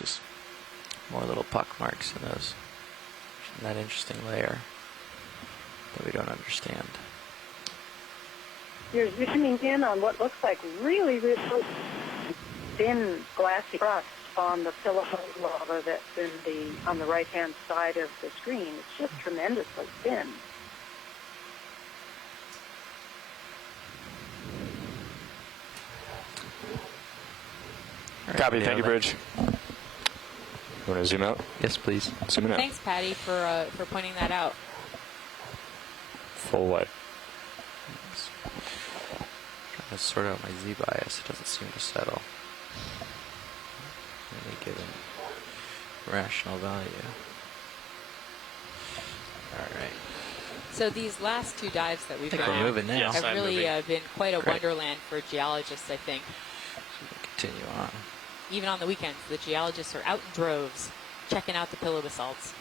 just more little puck marks in those, in that interesting layer that we don't understand. You're zooming in on what looks like really, really thin glassy crust on the pillow lava that's on the right-hand side of the screen. It's just tremendously thin. Right, Copy. Thank you, Bridge. You want to zoom out? Yes, please. Zoom out. Thanks, Patty, for pointing that out. Full what? Trying to sort out my z-bias. It doesn't seem to settle. Any given rational value. All right. So these last two dives that we've I think done we're moving now. Yes. have I'm really moving. been quite a Great. wonderland for geologists, I think. So we can continue on. Even on the weekends, the geologists are out in droves checking out the pillow basalts.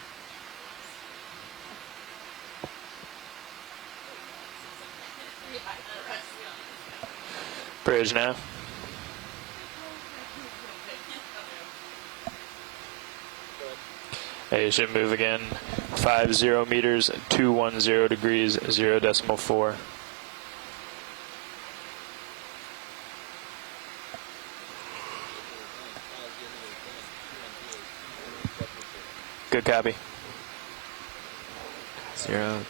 Bridge now. Hey, you should move again. 50 meters, 210 degrees, 0.4. Good copy. 0.4.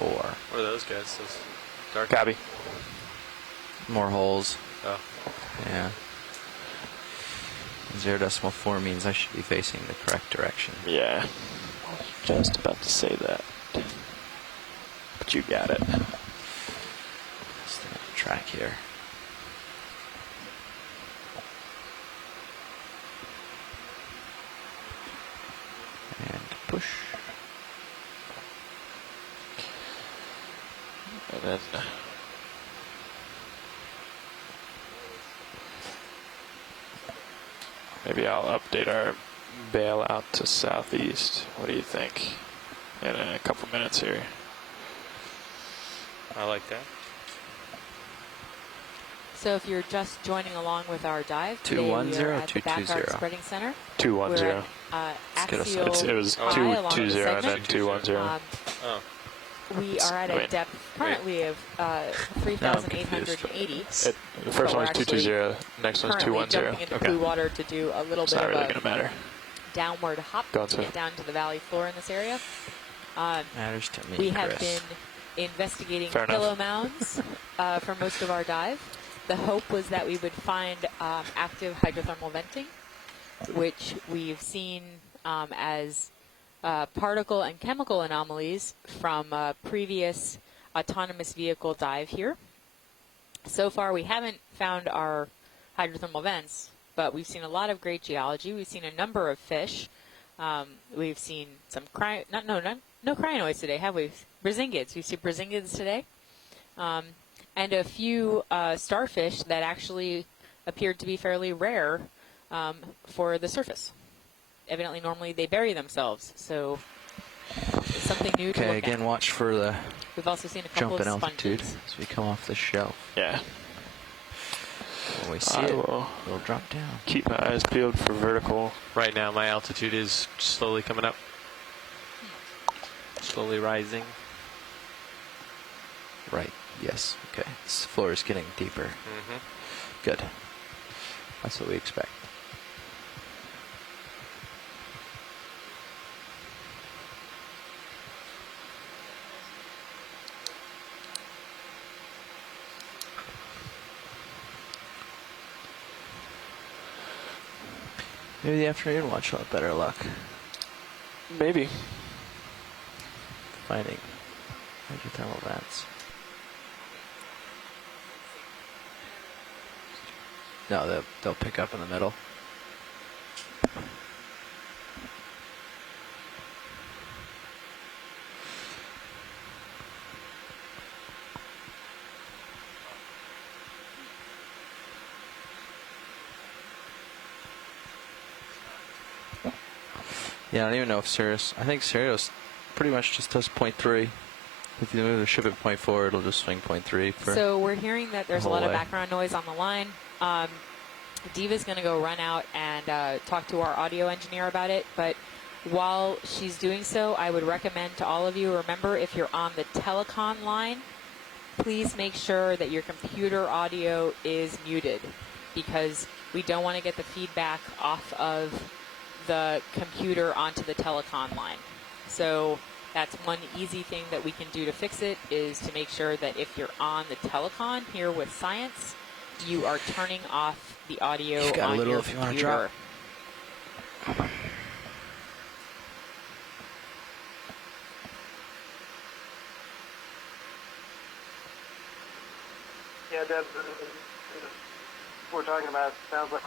What are those guys? Those dark. Copy. More holes. Oh. Yeah. 0.4 means I should be facing the correct direction. Yeah. Just about to say that. But you got it. Stay on track here. And push. And then maybe I'll update our bailout to southeast. What do you think? In a couple minutes here. I like that. So if you're just joining along with our dive, today 210, we are at the Back 220. Arc Spreading Center. 210. We're Let's get us- axial It was high along the 220 and then segment. 210. Oh. We are at a Wait. depth currently of 3,880. The first we're one is 220. Next one's Currently 210. jumping into blue water to do a little It's bit not of really a going to matter. downward hop Go on, to sir. get down to the valley floor in this area. Matters to me, We have Chris. been investigating Fair pillow enough. mounds for most of our dive. The hope was that we would find active hydrothermal venting, which we've seen as particle and chemical anomalies from a previous autonomous vehicle dive here. So far, we haven't found our hydrothermal vents, but we've seen a lot of great geology. We've seen a number of fish. We've seen some no crinoids today, have we? Brazinghids. We've seen brazinghids today. And a few starfish that actually appeared to be fairly rare for the surface. Evidently, normally they bury themselves, so it's something new to Okay, look again, at. watch for the We've also seen a couple jump in of altitude sponges. as we come off the shelf. Yeah. When we see I it, will we'll drop down. keep my eyes peeled for vertical. Right now, my altitude is slowly coming up. Slowly rising. Right, yes, okay. This floor is getting deeper. Mm-hmm. Good. That's what we expect. Maybe the afternoon watch will have better luck Maybe. finding hydrothermal vents. No, they'll pick up in the middle. Yeah, I don't even know if Sirius. I think Sirius pretty much just does 0.3. If you move the ship at 0.4, it'll just swing 0.3 for. So we're hearing that there's a whole lot of way. background noise on the line. Diva's going to go run out and talk to our audio engineer about it. But while she's doing so, I would recommend to all of you, remember, if you're on the telecom line, please make sure that your computer audio is muted, because we don't want to get the feedback off of the computer onto the telecom line. So that's one easy thing that we can do to fix it, is to make sure that if you're on the telecom here with Science, you are turning off the audio You've got on a little your if you want to computer. drop. Yeah, Deb, we're talking about, sounds like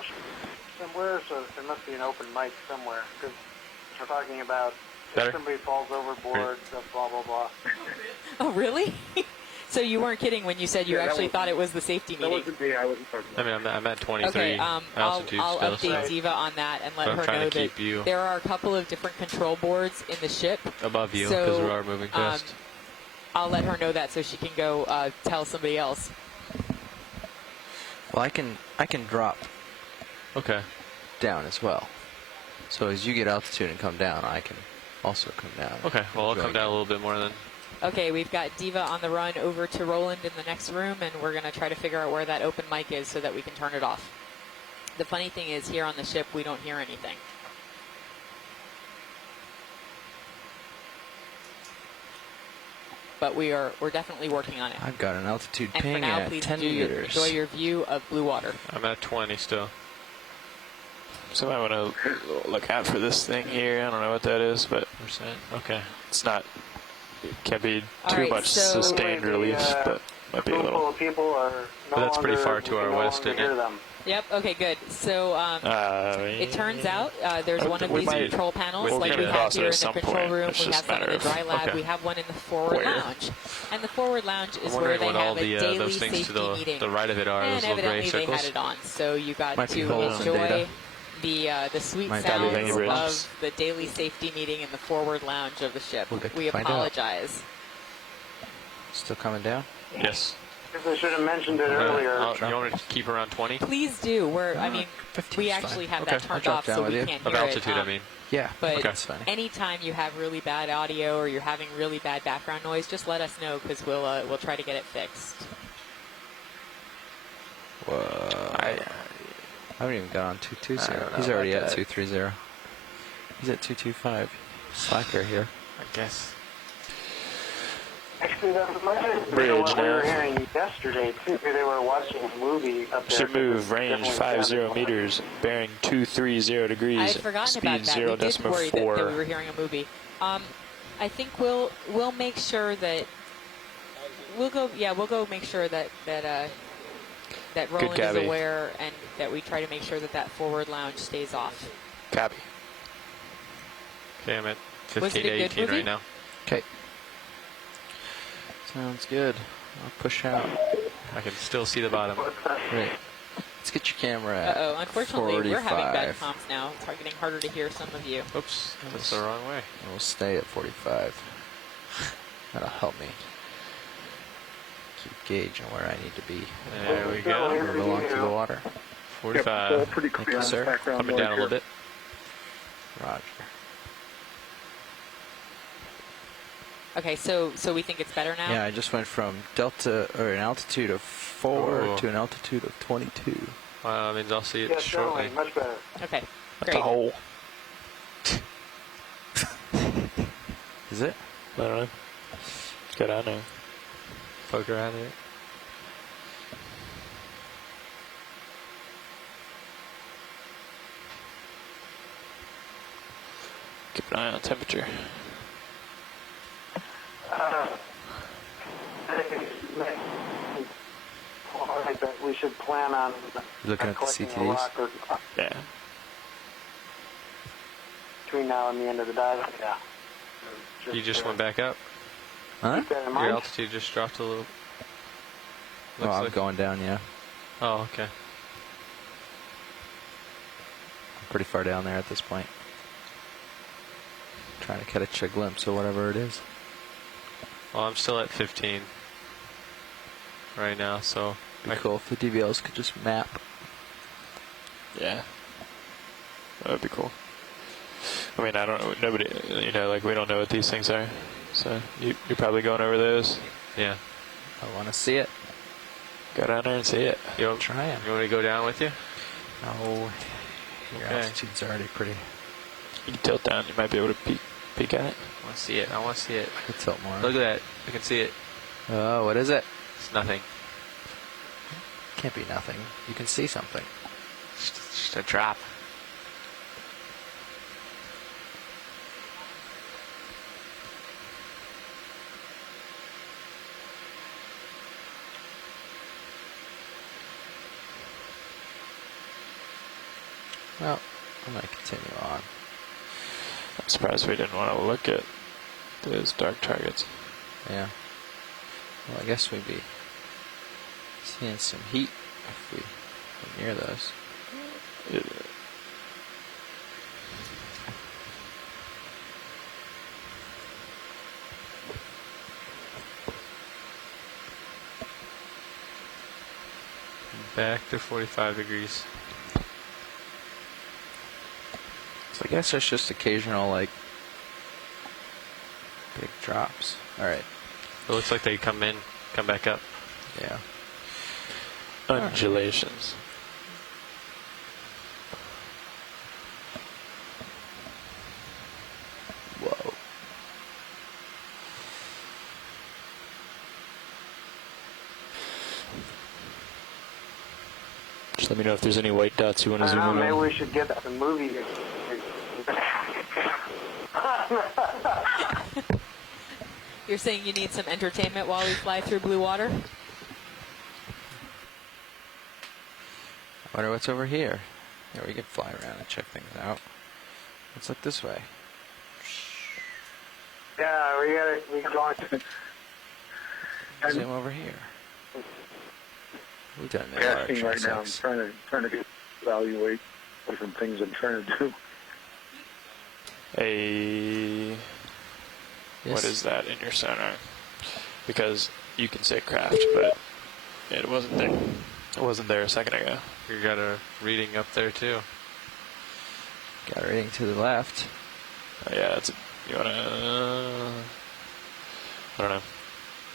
somewhere, so there must be an open mic somewhere, because we're talking about Better? if somebody falls overboard, blah, blah, blah. Oh, really? So you weren't kidding when you said you Yeah, that actually was- thought it was the safety That meeting? wasn't me. I wasn't talking I about mean, I'm at 23 Okay, I'll altitude update still, so Diva on that and let I'm her trying know to keep that you there are a couple of different control boards in the ship. above you So, because we are moving fast. I'll let her know that so she can go tell somebody else. Well, I can drop Okay. down as well. So as you get altitude and come down, I can also come down. Okay. Well, I'll Join come down you. a little bit more then. Okay, we've got Diva on the run over to Roland in the next room, and we're going to try to figure out where that open mic is so that we can turn it off. The funny thing is, here on the ship, we don't hear anything. But we're definitely working on it. I've got an altitude And for ping now, at please 10 enjoy meters. your view of blue water. I'm at 20 still. So I want to look out for this thing here. I don't know what that is, but Percent. Okay. it's not. It can't be All too right, much so- sustained release, but might be a Room full little. of people are no But that's pretty longer- far to we our can no west, longer isn't hear it? them. Yep, okay, good. So it turns out there's one of We these might- control panels we're like we gonna have cross it here at in the some control point. room. It's We just have a some in matter the of- dry lab. okay. We have one in the forward Where? lounge. And the forward lounge I'm is where wondering they what all have a the daily those things safety to meeting. the right of it are. And Those little gray evidently they circles. had it on, so you got Might be to holes in enjoy data. the sweet Might be sounds Rainy Bridge. of the daily safety meeting in the forward lounge of the ship. We'll get to We find out. apologize. Still coming down? Yes. Because I should have mentioned it earlier. You want me to keep around 20? Please do. I mean, 15 we is actually fine. have Okay, that I'll turned drop off, down so with we you. can't Of hear altitude, it. I mean. Yeah, But that's fine. anytime you have really bad audio or you're having really bad background noise, just let us know, because we'll try to get it fixed. Whoa. I haven't even got on 220. I don't know He's already about at that. 230. He's at 225. Slacker here. I guess. Actually, that might have been Bridge what we were now. hearing yesterday, too. They were watching a movie up there. Should move range Definitely 50 sounded meters, bearing 230 degrees. I had forgotten speed about that. 0 We did decimal worry that we 4. were hearing a movie. I think we'll make sure that we'll go make sure that Roland is Gabby. aware, and that we try to make sure that forward lounge stays off. Copy. Okay, I'm at Was 15 it to a good 18 movie? right now. Okay. Sounds good. I'll push out. I can still see the bottom. Great. Let's get your camera at Uh-oh, unfortunately, we're having bad 45. comms now. It's getting harder to hear some of you. Oops, that's the wrong way. We'll stay at 45. That'll help me keep gauging where I need to be. There we go. Move along to the water. Yep, 45. pretty Thank clear you, on sir. the background Coming noise down a little here. bit. Roger. Okay, so we think it's better now? Yeah, I just went from an altitude of 4 Oh. to an altitude of 22. That means I'll see it Yes, shortly. certainly. Much better. Okay, The great. hole. Is it? I don't know. Get on there. Poke around it. Keep an eye on temperature. I think that we should plan on Looking at the collecting a CTDs? rock or- Yeah. between now and the end of the dive. Yeah. You just went back up? Huh? Keep that in Your mind. altitude just dropped a little. Oh, Looks I'm like- going down, yeah. Oh, okay. I'm pretty far down there at this point. Trying to catch a glimpse of whatever it is. Well, I'm still at 15 right now, so Be cool if the DVLs could just map. Yeah. That would be cool. I mean, I don't know. Nobody, like we don't know what these things are. So you're probably going over those. Yeah. I want to see it. Go down there and see it. You want, Try it. you want me to go down with you? No, your Okay. altitude's already pretty. You can tilt down. You might be able to peek at it. I want to see it. I want to see it. I could tilt more. Look at that. I can see it. Oh, what is it? It's nothing. Can't be nothing. You can see something. It's just a drop. Well, I'm going to continue on. I'm surprised we didn't want to look at those dark targets. Yeah. Well, I guess we'd be seeing some heat if we were near those. Back to 45 degrees. So I guess there's just occasional, like, big drops. Alright. It looks like they come back up. Yeah. Undulations. Whoa. Just let me know if there's any white dots you want to I zoom don't in know, maybe on. we should get the movie. You're saying you need some entertainment while we fly through blue water? I wonder what's over here. Yeah, we can fly around and check things out. Let's look this way. Yeah, we got Zoom over here. We've done this Casting right now. I'm trying to evaluate different things I'm trying to do. What is that in your sonar? Because you can say craft, but it wasn't there. It wasn't there a second ago. You got a reading up there too. Got a reading to the left. Oh, yeah, you wanna? I don't know.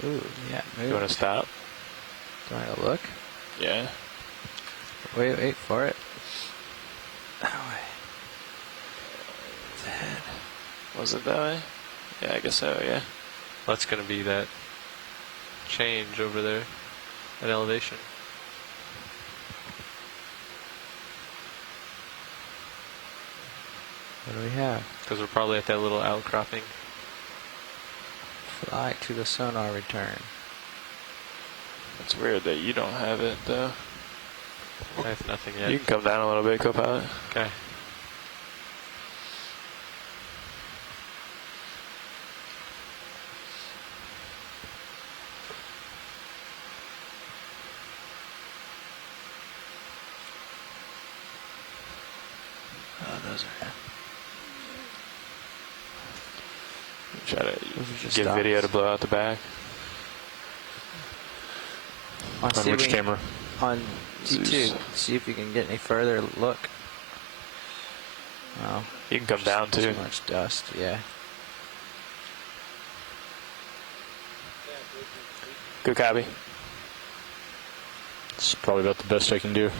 Ooh, yeah. You wanna stop? Do I want to look? Yeah. Wait for it. That way. It's ahead. Was it that way? Yeah, I guess so. Yeah. That's going to be that change over there at elevation. What do we have? Because we're probably at that little outcropping. Fly to the sonar return. It's weird that you don't have it though. I have nothing yet. You can come down a little bit, co-pilot. Okay. Oh, those are. Try to just get dots. video to blow out the back. On which camera? On Zeus. T2. See if you can get any further look. Oh, You can come down too. too much dust, yeah. Good copy. It's probably about the best I can do.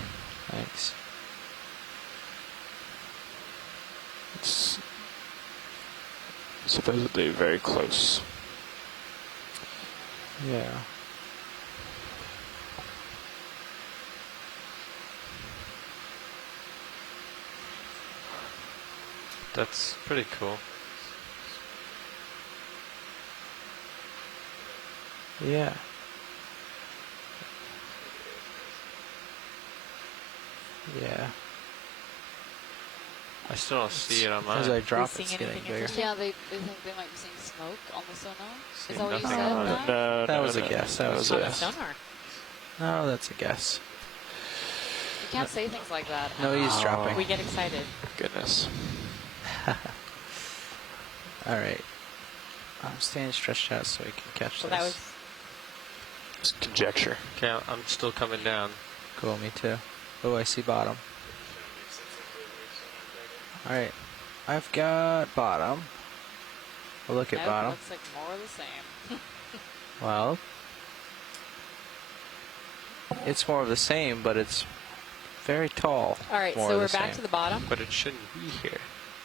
Thanks. It's supposedly very close. Yeah. That's pretty cool. Yeah. Yeah. I still don't see it on As mine. I drop, seeing it's getting anything bigger. interesting? Yeah, they think they might be seeing smoke on the sonar. See Is that what you nothing. said? No, Matt? no, That no, was a no. guess. That was On a the guess. sonar. No, that's a guess. You can't say things like that. No, he's dropping. We get excited. Goodness. Alright. I'm staying stretched out so we can catch So this. that was It's conjecture. Okay, I'm still coming down. Cool, me too. Oh, I see bottom. Alright, I've got bottom. We'll look at Nope, bottom. looks like more of the same. Well, it's more of the same, but it's very tall. All right, More so of we're the back same. to the bottom. But it shouldn't be here.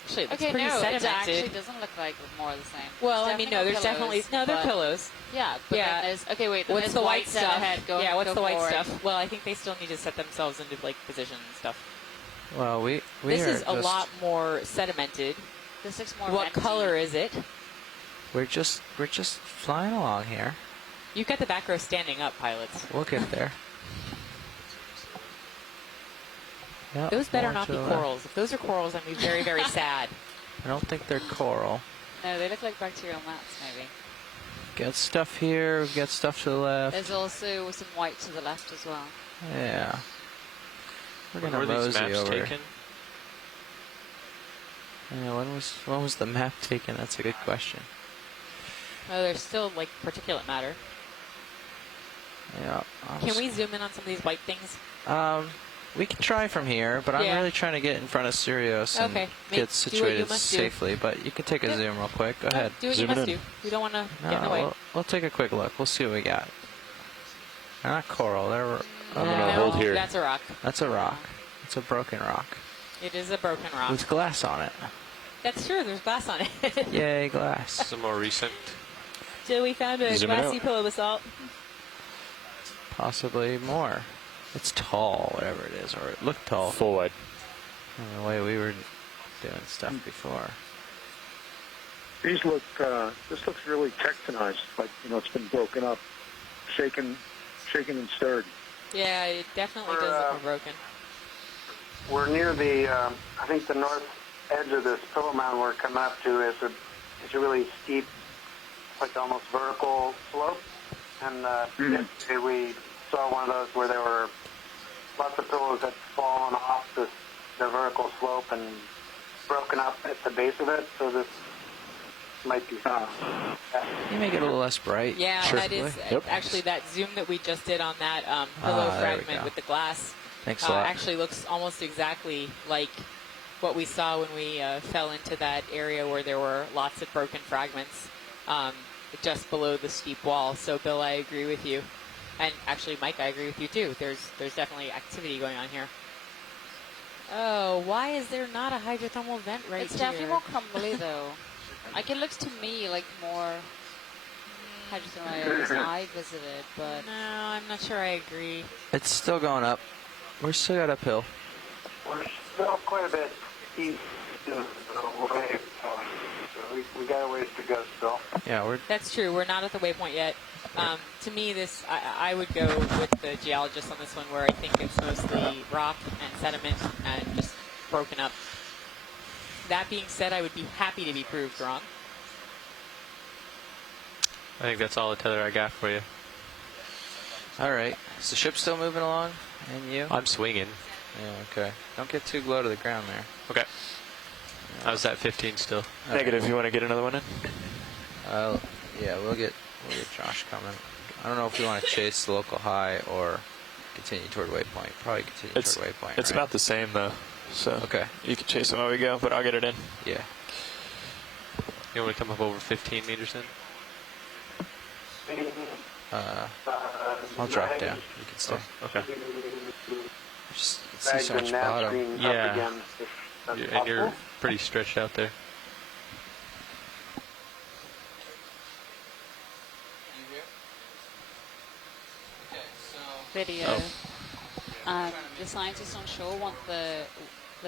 Actually, it's Okay, pretty no, it sedimented. actually doesn't look like more of the same. Well, There's I mean, no, there's definitely pillows, they're but- pillows. Yeah, but Yeah. then there's, okay, wait, then What's there's the white white stuff? ahead. Go, yeah, what's go the white forward. stuff? Well, I think they still need to set themselves into like position and stuff. Well, we This are is a just, lot more sedimented. This looks more What empty. color is it? we're just flying along here. You've got the back row standing up, pilots. We'll get there. Yep, Those better more not to be the left. corals. If those are corals, I'd be very, very sad. I don't think they're coral. No, they look like bacterial mats, maybe. Got stuff here. We've got stuff to the left. There's also some white to the left as well. Yeah. We're When gonna were these mosey maps over. taken? Yeah, when was the map taken? That's a good question. Oh, there's still like particulate matter. Yeah. Can we zoom in on some of these white things? We can try from here, but I'm Yeah. really trying to get in front of Sirius and Okay, get do what you situated must do. safely. But you can take a Yep. zoom real quick. Go ahead. Do what Zoom you it must in. do. We don't want to No, get in the way. we'll take a quick look. We'll see what we got. They're not coral. They're. I'm gonna hold here. That's a rock. That's a rock. It's a broken rock It is a broken rock. with glass on it. That's true. There's glass on it. Yay, glass. Some more recent. So we found a Zoom it glassy out. pillow basalt. Possibly more. It's tall, whatever it is, or it looked tall. Full wide. The way we were doing stuff before. These look, this looks really tectonized, like, it's been broken up, shaken and stirred. Yeah, it definitely We're, does look more broken. We're near the, I think the north edge of this pillow mound we're coming up to is a really steep, like almost vertical slope. And yesterday we saw one of those where there were lots of pillows that fallen off the vertical slope and broken up at the base of it. So this might be Can you make it a little less bright? Yeah, Sure. that is Yep. actually that zoom that we just did on that pillow there we fragment go. with the glass. Thanks a lot. Actually looks almost exactly like what we saw when we fell into that area where there were lots of broken fragments just below the steep wall. So, Bill, I agree with you. And actually, Mike, I agree with you, too. There's definitely activity going on here. Oh, why is there not a hydrothermal vent right It's here? definitely more crumbly, though. Like, it looks to me like more hydrothermal areas I visited, but... No, I'm not sure I agree. It's still going up. We're still got uphill. We're still quite a bit east of the wave, so we got a ways to go still. Yeah, we're That's true. We're not at the waypoint yet. To me, I would go with the geologist on this one, where I think it's mostly rock and sediment and just broken up. That being said, I would be happy to be proved wrong. I think that's all the tether I got for you. all right. Is the ship still moving along? And you? I'm swinging. Yeah. Okay. Don't get too low to the ground there. Okay. I was at 15 still. Negative. You want to get another one in? Yeah, we'll get Josh coming. I don't know if we want to chase the local high or continue toward waypoint. Probably continue It's toward waypoint. it's right? about the same though. So Okay. you can chase it while we go, but I'll get it in. Yeah. You want me to come up over 15 meters in? I'll drop down. You can stay. Okay. Just see Drag so the much nav bottom. screen Yeah. up again, if that's And you're possible. pretty stretched out there. Video. The scientists on shore want the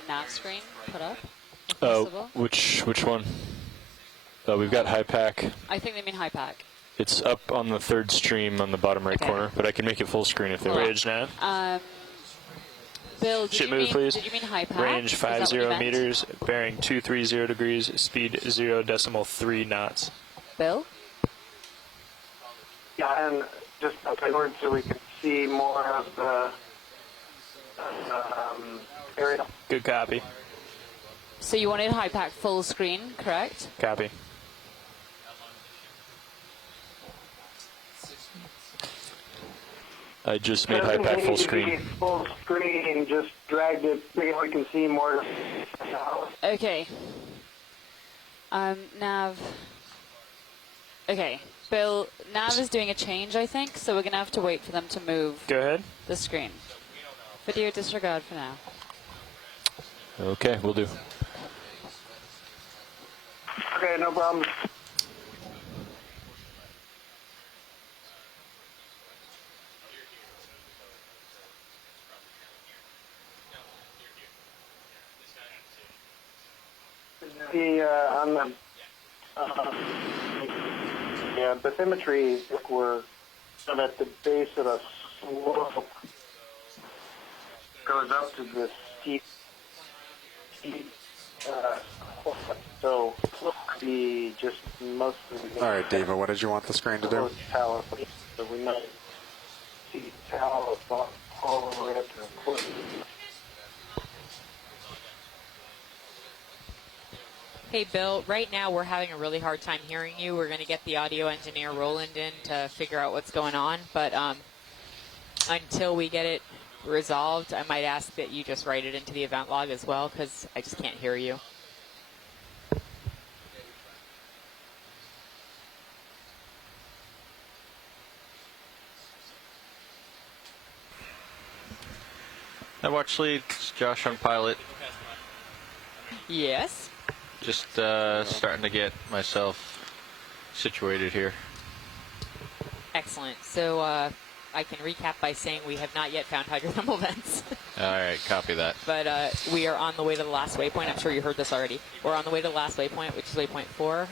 nav screen put up, if possible. Which one? We've got high pack. I think they mean high pack. It's up on the third stream on the bottom right Okay. corner, but I can make it full screen if they Cool. want. Bridge nav. Bill, did Ship you move, mean, please. Did you mean high pack? Range Is that what you 50 meant? meters, bearing 230 degrees, speed 0.3 knots. Bill? Yeah, and just upward so we can see more of the area. Good copy. So you wanted high pack full screen, correct? Copy. I just made HiPAC full screen. Full screen, just dragged it so we can see more. Okay. Nav. Okay, Bill, Nav is doing a change, I think, so we're going to have to wait for them to move Go ahead. the screen. Video disregard for now. Okay, we'll do. Okay, no problem. On the bathymetry, we're kind of at the base of a slope. Goes up to this steep so be just most of the. All right, Diva, what did you want the screen to do? So we might see towers all the way up to the cliff. Hey, Bill, right now we're having a really hard time hearing you. We're going to get the audio engineer Roland in to figure out what's going on. But until we get it resolved, I might ask that you just write it into the event log as well, because I just can't hear you. I watch leads, Josh on pilot. Yes. Just starting to get myself situated here. Excellent. So I can recap by saying we have not yet found hydrothermal vents. All right, copy that. But we are on the way to the last waypoint. I'm sure you heard this already. We're on the way to the last waypoint, which is waypoint 4.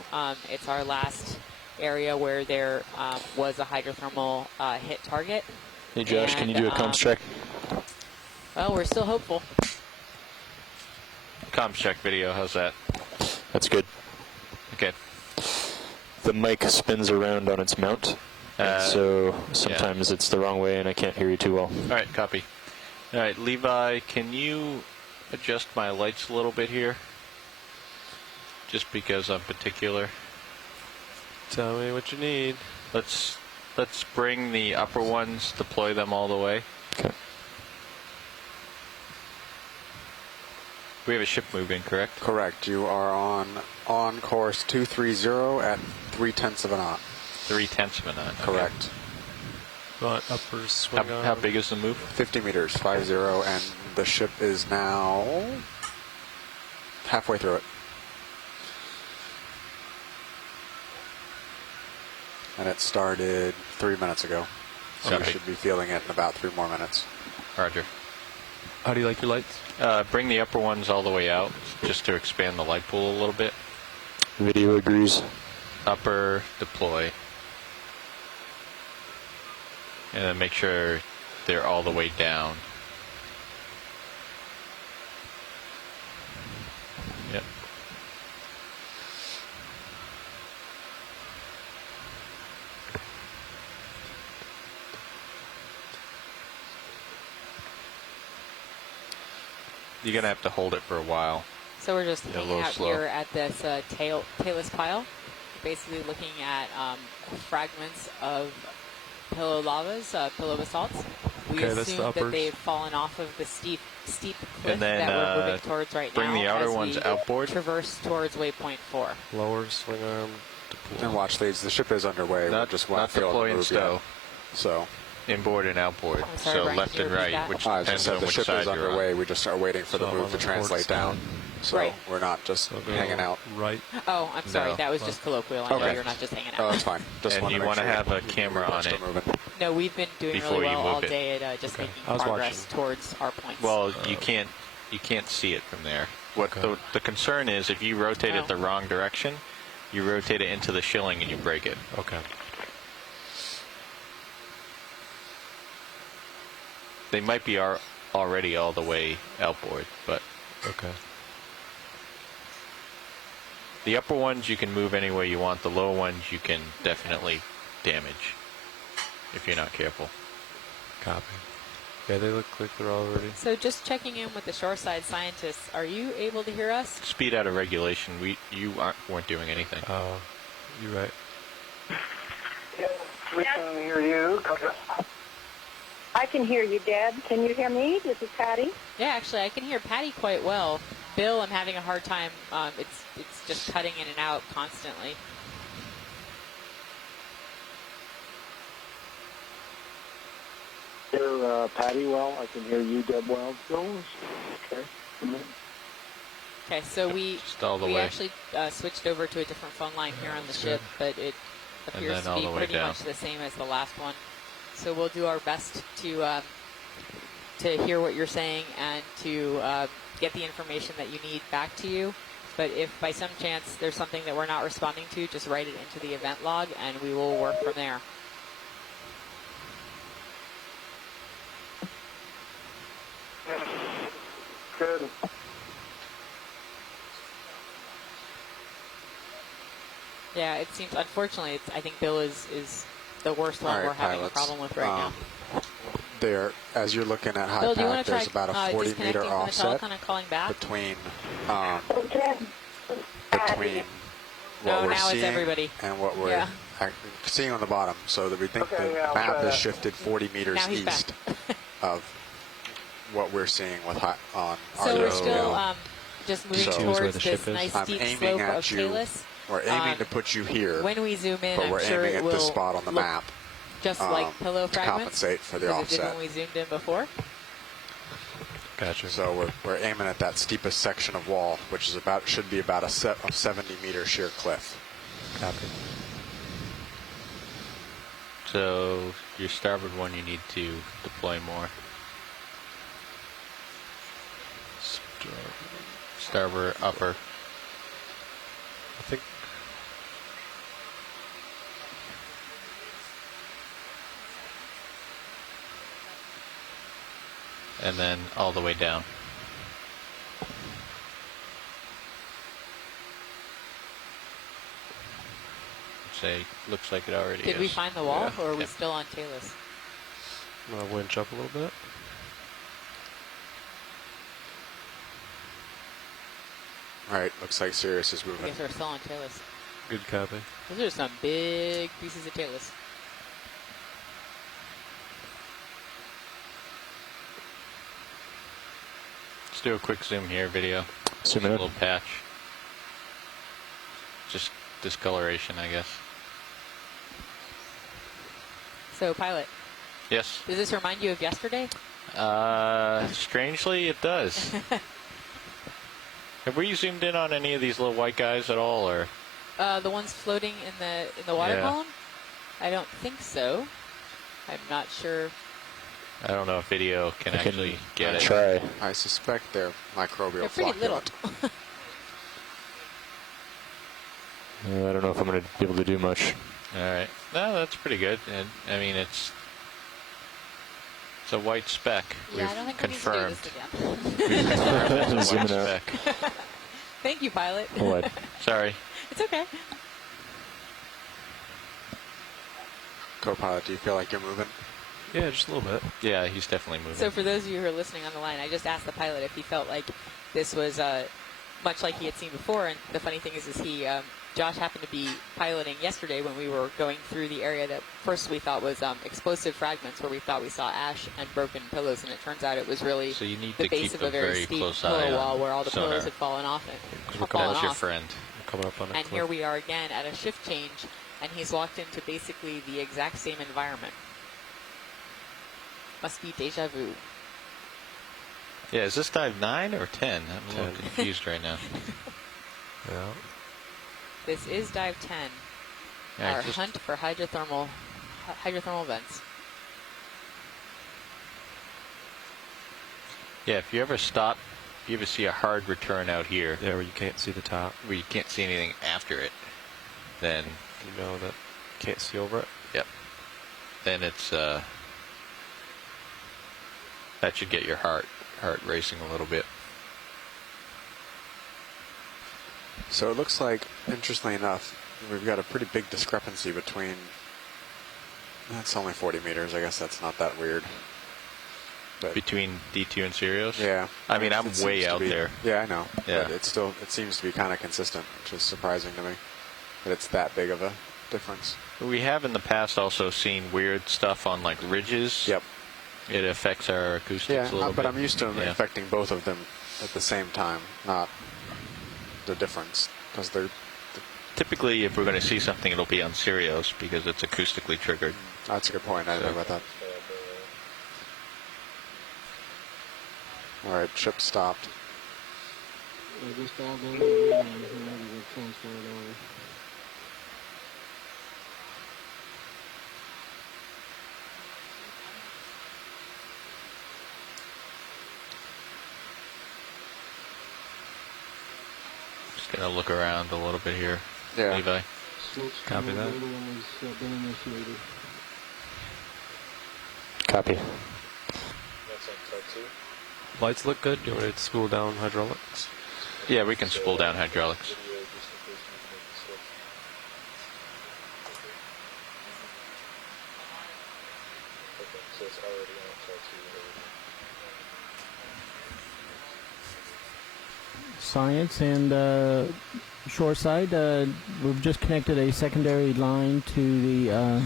It's our last area where there was a hydrothermal hit target. Hey, Josh, can you do a comms check? Well, we're still hopeful. Comms check video, how's that? That's good. Okay. The mic spins around on its mount, and so sometimes it's the wrong way and I can't hear you too well. All right, copy. All right, Levi, can you adjust my lights a little bit here? Just because I'm particular. Tell me what you need. Let's bring the upper ones, deploy them all the way. Okay. We have a ship moving, correct? Correct. You are on course 230 at 3/10 of a knot. 3/10 of a knot. Okay. Correct. Right, uppers swing how big is the move? 50 meters, 50, and the ship is now halfway through it. And it started 3 minutes ago. So Okay. you should be feeling it in about 3 more minutes. Roger. How do you like your lights? Bring the upper ones all the way out, just to expand the light pool a little bit. Video agrees. Upper, deploy. And then make sure they're all the way down. Yep. You're going to have to hold it for a while. So we're just A hanging little out slow. here at this tailless pile, basically looking at fragments of pillow lavas, pillow basalts. We Okay, that's the assume that uppers. they've fallen off of the steep cliff And then, that we're moving towards right bring now. the outer as ones we outboard. Traverse towards waypoint 4. Lower, swing arm, deploy. And watch leads. The ship is underway. We're just Not feeling deploy the and move stow. yet. So. Inboard and outboard. I'm sorry, So Brian, left can you and repeat right, that? which I depends just said on the which ship side is you're underway. on. We just are waiting for So the I'm move on to the translate port down. side. So Right. we're not just So go hanging out. Right. Oh, I'm sorry. No. That was just colloquial. I know Okay. you're not just hanging Oh, out. that's fine. Just And wanted you to make want to sure have a camera on still it. moving. No, we've been doing Before really you well move all it. day at just Okay. making I was progress watching. towards our points. Well, you can't see it from there. What Okay. the concern is, if you rotate Oh. it the wrong direction, you rotate it into the shilling and you break it. Okay. They might be already all the way outboard, but Okay. the upper ones you can move any way you want. The lower ones you can definitely damage if you're not careful. Copy. Yeah, they look like they're all ready. So just checking in with the shoreside scientists, are you able to hear us? Speed out of regulation. You weren't doing anything. You're right. Yeah, we can hear you. I can hear you, Deb. Can you hear me? This is Patty. Yeah, actually, I can hear Patty quite well. Bill, I'm having a hard time. It's just cutting in and out constantly. Hear Patty well. I can hear you, Deb, well. Bill, okay. Okay, so we way. actually switched over to a different phone line here on the ship, but it appears to be pretty much the same as the last one. So we'll do our best to hear what you're saying and to get the information that you need back to you. But if by some chance there's something that we're not responding to, just write it into the event log and we will work from there. Good. Yeah, it seems, unfortunately, I think Bill is the worst one All right, we're having pilots. a problem with right now. There, as you're looking at high Bill, do you want pack, to there's try about a 40 disconnecting meter from the offset telecon and calling back? between Okay. what No, we're now it's seeing everybody. and what we're Yeah. seeing on the bottom. So that we think Okay, the yeah, I'll map try is that. shifted 40 meters Now he's east of what we're seeing with on So our we're video. still just moving So- Choose where towards the this ship is? nice I'm steep aiming slope at of you. Talus. We're aiming to put you here, When we zoom in, but I'm we're sure aiming it at will this spot on the look map just like pillow to fragments. compensate for the as it did offset. when we zoomed in before. Gotcha. So we're aiming at that steepest section of wall, which is should be about a 70 meter sheer cliff. Copy. So your starboard one, you need to deploy more. Starboard upper. I think. And then all the way down. Say, looks like it already Did is. we find the wall, Yeah. or are we Yep. still on Talus? I'm gonna winch up a little bit. All right, looks like Sirius is I moving. guess we're still on Talus. Good copy. Those are some big pieces of Talus. Let's do a quick zoom here, video. Zoom Just in. a little patch. Just discoloration, I guess. So, pilot, Yes. does this remind you of yesterday? Strangely, it does. Have we zoomed in on any of these little white guys at all, or? The ones floating in the water Yeah. column? I don't think so. I'm not sure. I don't know if video can actually get it. Try. I suspect they're microbial They're pretty little. flocculent. I don't know if I'm going to be able to do much. All right. No, that's pretty good. And I mean, it's a white speck. Yeah, I We've don't think confirmed. we need to do this again. We've confirmed it's a white Zooming out. speck. Thank you, pilot. What? Sorry. It's okay. Co-pilot, do you feel like you're moving? Yeah, just a little bit. Yeah, he's definitely moving. So for those of you who are listening on the line, I just asked the pilot if he felt like this was much like he had seen before. And the funny thing is Josh happened to be piloting yesterday when we were going through the area that first we thought was explosive fragments, where we thought we saw ash and broken pillows, and it turns out it was really So you need the to base keep of a very very steep close eye pillow on wall where all the sonar. pillows had fallen off. That's your friend. We're coming up on a And cliff. here we are again at a shift change, and he's walked into basically the exact same environment. Must be deja vu. Yeah, is this dive 9 or 10? I'm a little 10. confused right now. Yeah. This is dive 10. Yeah, Our just- hunt for hydrothermal vents. Yeah, if you ever stop, if you ever see a hard return out here, Yeah, where you can't see the top. where you can't see anything after it, then You know that you can't see over it. yep, then it's that should get your heart racing a little bit. So it looks like, interestingly enough, we've got a pretty big discrepancy between. That's only 40 meters. I guess that's not that weird. But Between D2 and Sirius? yeah, I mean, I'm it seems way to out be- there. Yeah, I know. Yeah. But it seems to be kind of consistent, which is surprising to me. That it's that big of a difference. We have in the past also seen weird stuff on like ridges. Yep. It affects our acoustics Yeah, a little bit. but I'm used to Yeah. affecting both of them at the same time, not the difference, because they're. Typically, if we're going to see something, it'll be on stereos because it's acoustically triggered. That's a good point. I didn't know about that. All right, chip stopped. Just add in the radio and we'll transfer it over. Just going to look around a little bit here. Yeah. Levi. Copy that. Been initiated. Copy. Lights look good. Do you want me to spool down hydraulics? Yeah, we can spool down hydraulics. Science and shoreside. We've just connected a secondary line to the.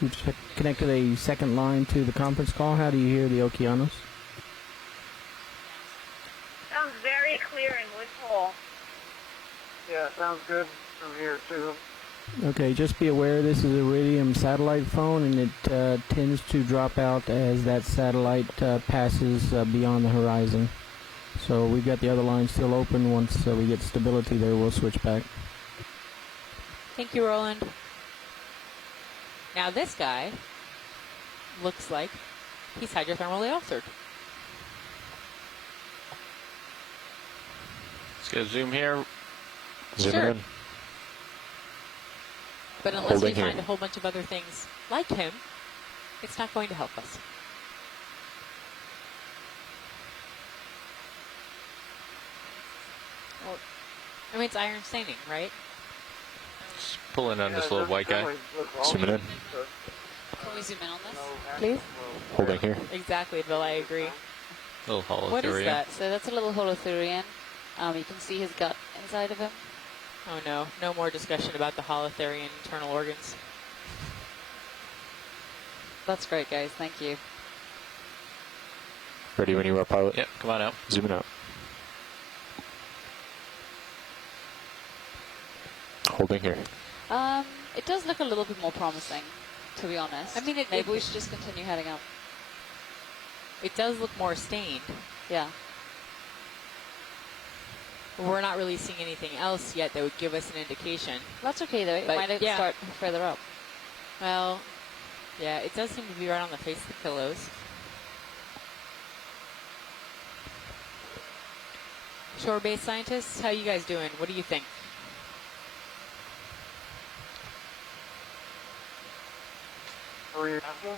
We've connected a second line to the conference call. How do you hear the Okeanos? Sounds very clear in Woods Hole. Yeah, sounds good from here too. Okay, just be aware this is a Iridium satellite phone, and it tends to drop out as that satellite passes beyond the horizon. So we've got the other line still open. Once we get stability there, we'll switch back. Thank you, Roland. Now this guy looks like he's hydrothermally altered. Let's get a zoom here. Zooming Sure. in. But unless Holding we here. find a whole bunch of other things like him, it's not going to help us. Well, I mean, it's iron staining, right? Just pull in on this little white guy. Zooming in. Can we zoom in on this? Please? Holding here. Exactly, Bill, I agree. Little holothurian. What is that? So that's a little holothurian. You can see his gut inside of him. Oh no, no more discussion about the holothurian internal organs. That's great, guys. Thank you. Ready when you are, pilot? Yep, come on out. Zooming out. Holding here. It does look a little bit more promising, to be honest. I mean, maybe we should just continue heading up. It does look more stained. Yeah. We're not really seeing anything else yet that would give us an indication. That's okay, though. It But, might yeah. start further up. Well, yeah, it does seem to be right on the face of the pillows. Shore-based scientists, how you guys doing? What do you think? Who are you asking?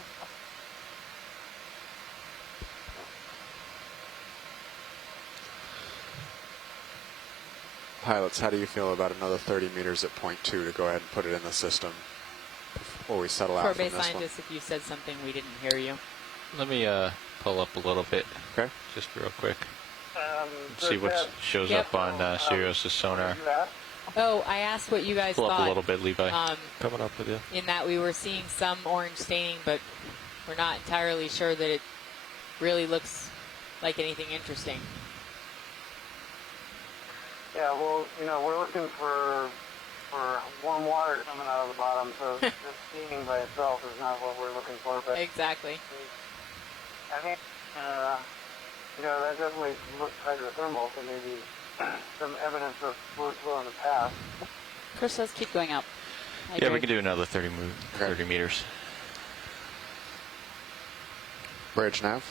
Pilots, how do you feel about another 30 meters at point 2 to go ahead and put it in the system before we settle out from Shore-based this one? scientists, if you said something, we didn't hear you. Let me pull up a little bit. Okay. Just real quick. See what shows Yep. up on Sirius's sonar. Oh, I asked what you guys Pull thought. up a little bit, Levi. Coming up with you. In that we were seeing some orange staining, but we're not entirely sure that it really looks like anything interesting. Yeah, well, we're looking for warm water coming out of the bottom, so just steaming by itself is not what we're looking for. But Exactly. I think, that definitely looks hydrothermal, so maybe some evidence of fluid flow in the past. Chris says keep going up. I Yeah, agree. we can do another 30 meters. Bridge nav.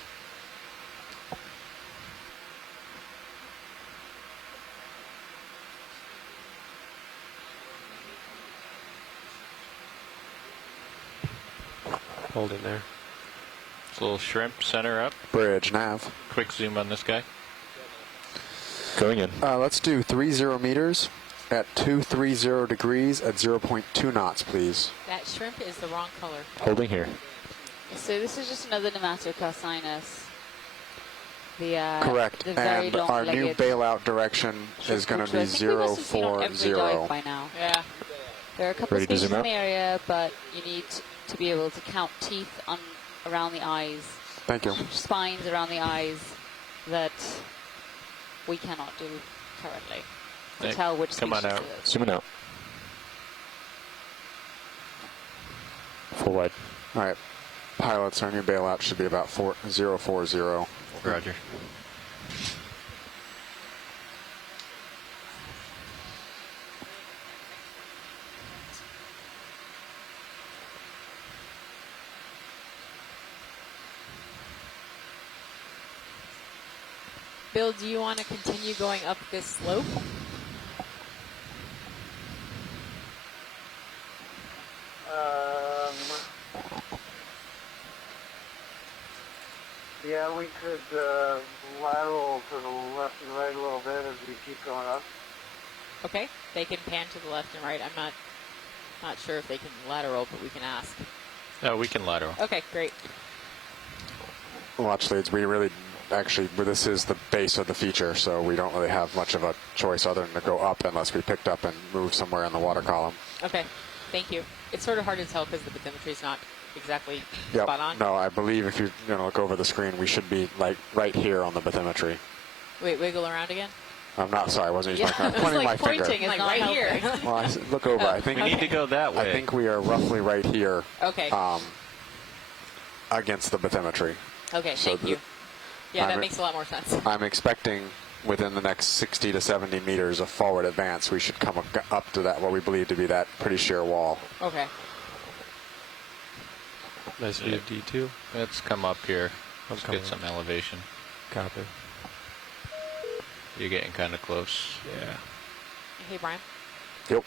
Holding there. It's a little shrimp center up. Bridge nav. Quick zoom on this guy. Going in. Let's do 30 meters at 230 degrees at 0.2 knots, please. That shrimp is the wrong color. Holding here. So this is just another nematocarcinus. Correct. The very And our new long-legged bailout direction is going to be I think we must have seen on every 040. dive by now. Yeah. There are a couple Ready of to species zoom in out? the area, but you need to be able to count teeth around the eyes Thank you. spines around the eyes that we cannot do currently to Hey, tell which come on species out. it is. Zooming out. Full wide. All right. Pilots, our new bailout should be about 040. Roger. Bill, do you want to continue going up this slope? Yeah, we could lateral to the left and right a little bit as we keep going up. Okay, they can pan to the left and right. I'm not sure if they can lateral, but we can ask. No, we can lateral. Okay, great. Watch leads. We really, actually, this is the base of the feature, so we don't really have much of a choice other than to go up unless we picked up and moved somewhere in the water column. Okay, thank you. It's sort of hard to tell because the bathymetry is not exactly Yep. spot on. No, I believe if you're going to look over the screen, we should be like right here on the bathymetry. Wait, wiggle around again? I'm not sorry, I wasn't using Yeah, my it's pointing like my pointing finger. is Like not right helping. here. Well, look over. I think We need to go that way. I think we are roughly right here. Okay. Against the bathymetry. Okay, so thank you. Yeah, that I'm- makes a lot more sense. I'm expecting within the next 60 to 70 meters of forward advance, we should come up to that, what we believe to be that pretty sheer wall. Okay. Nice view of D2. Let's come up here. I'm Let's coming get some elevation. Copy. You're getting kind of close. Yeah. Hey, Brian. Yep.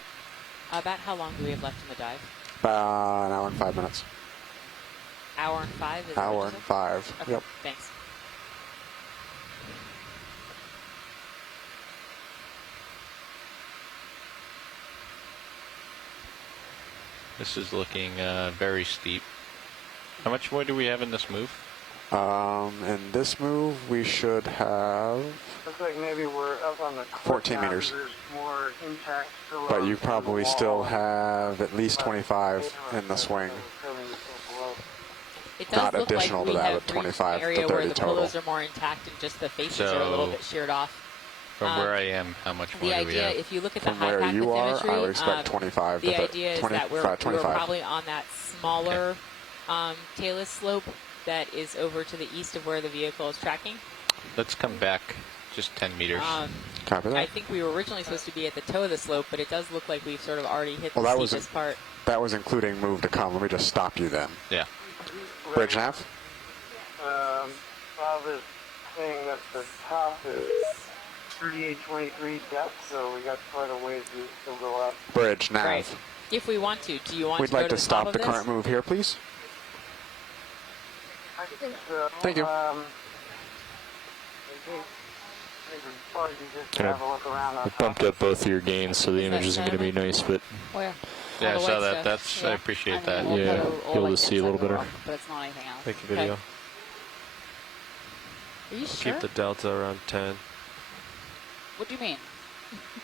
About how long do we have left in the dive? About an hour and 5 minutes. Hour and 5? Is that what Hour you and said? 5. Okay, Yep. thanks. This is looking very steep. How much more do we have in this move? In this move, we should have, Looks like maybe we're up on the cliff 14 now, meters. There's more intact pillows but you in the probably wall. still have at least 25 in the swing. It does Not look additional like to we that, have with reached 25 an to area 30 where the total. pillows are more intact and just the faces are a little So- bit sheared off. From where I am, how much more The do we idea, have? if you look at the From high where pack you are, bathymetry, I would expect 25 the to idea is that we're 25. probably on that smaller talus slope that is over to the east of where the vehicle is tracking. Let's come back just 10 meters. Copy that. I think we were originally supposed to be at the toe of the slope, but it does look like we've sort of already hit Well, the that was steepest part. That was including move to come. Let me just stop you then. Yeah. Bridge nav? Bob is saying that the top is 3823 depth, so we got quite a ways to still go up. Bridge nav. Right. If we want to, do you want We'd to go like to to the top stop of the this? current move here, please. I think so. Thank you. I think we'd probably just Kind have a look around. We bumped up both of your gains, so the image isn't going to be nice, but Where? Yeah, I All the saw white that. stuff. That's I Yeah. appreciate I mean, that. we'll Yeah, photo all, be able to like, see a inside little the better. rock, but it's not anything else. Take a video. Are you sure? Keep the delta around 10. What do you mean?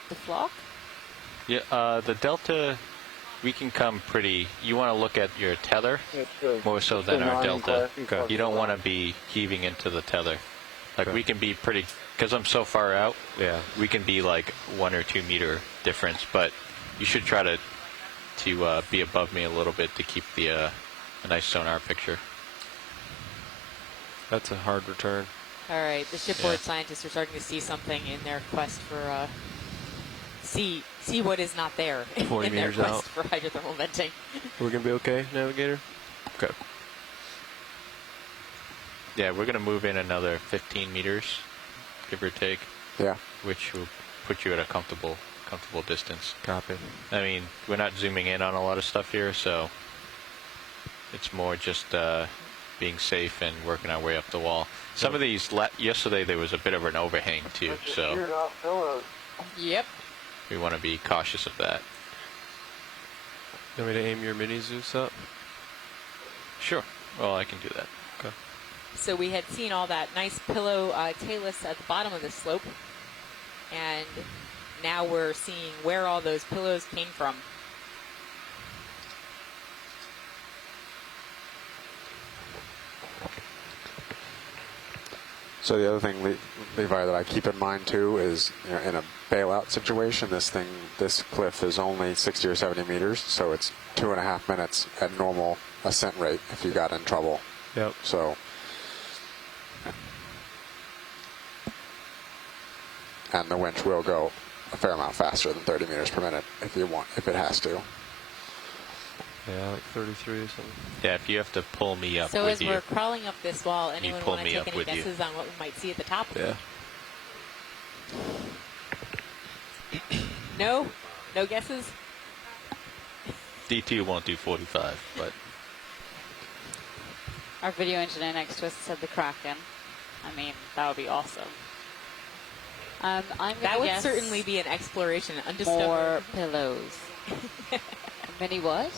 The flock? Yeah, the delta, we can come pretty. You want to look at your tether more so than our delta. Okay. You don't want to be heaving into the tether. Like Okay. we can be pretty, because I'm so far out. Yeah. We can be like 1 or 2 meter difference, but you should try to be above me a little bit to keep the a nice sonar picture. That's a hard return. All right, the shipboard scientists are starting to see something in their quest for see what is not there 40 in their meters quest out. for hydrothermal venting. We're going to be okay, Navigator? Okay. Yeah, we're gonna move in another 15 meters, give or take. Yeah. Which will put you at a comfortable distance. Copy. I mean, we're not zooming in on a lot of stuff here, so it's more just being safe and working our way up the wall. Some of these, yesterday there was a bit of an overhang too, so Sheared off pillows. Yep. we want to be cautious of that. You want me to aim your mini Zeus up? Sure. Well, I can do that. Okay. So we had seen all that nice pillow talus at the bottom of the slope, and now we're seeing where all those pillows came from. So the other thing, Levi, that I keep in mind too is, you know, in a bailout situation, this cliff is only 60 or 70 meters, so it's 2.5 minutes at normal ascent rate if you got in trouble. Yep. So, and the winch will go a fair amount faster than 30 meters per minute if it has to. Yeah, like 33 or something. Yeah, if you have to pull me up So with as you. we're crawling up this wall, anyone pull want to me take up any with you. guesses on what we might see at the top? Yeah. No? No guesses? D2 won't do 45, but Our video engineer next to us said the Kraken. I mean, that would be awesome. I'm gonna That would guess certainly be an exploration undiscovered. more pillows. Mini what?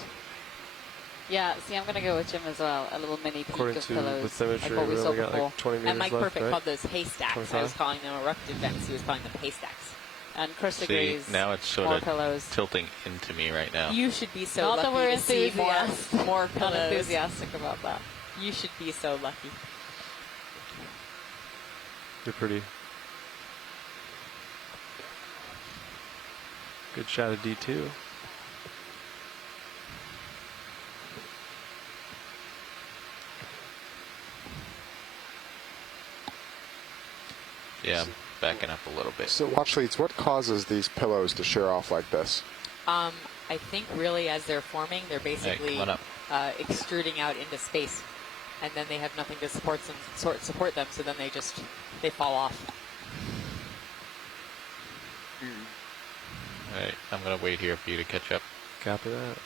Yeah, see, I'm gonna go with Jim as well. A little mini peak According of to pillows, the symmetry, like what we we saw only got before. like 20 meters And Mike left, Perfect right? called those haystacks. I was 25? calling them eruptive vents. He was calling them haystacks. And Chris see, agrees. now it's sort more of pillows. tilting into me right now. You should be so Not lucky that we're to see more enthusiastic. Not pillows. enthusiastic about that. You should be so lucky. You're pretty. Good shot of D2. Yeah, I'm backing up a little bit. So watch leads, what causes these pillows to shear off like this? I think really as they're forming, they're basically come on up. extruding out into space, and then they have nothing to support them. So then they fall off. All right, I'm going to wait here for you to catch up. Copy that.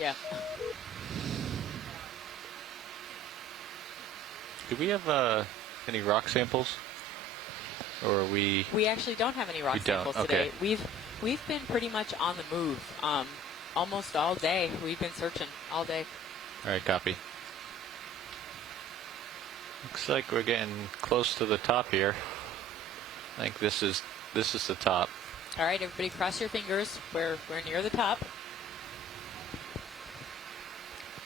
Yeah. Do we have any rock samples? Or are we... We actually don't have any rock We don't, samples okay. today. We've been pretty much on the move almost all day. We've been searching all day. All right, copy. Looks like we're getting close to the top here. I think this is the top. All right, everybody, cross your fingers. We're near the top.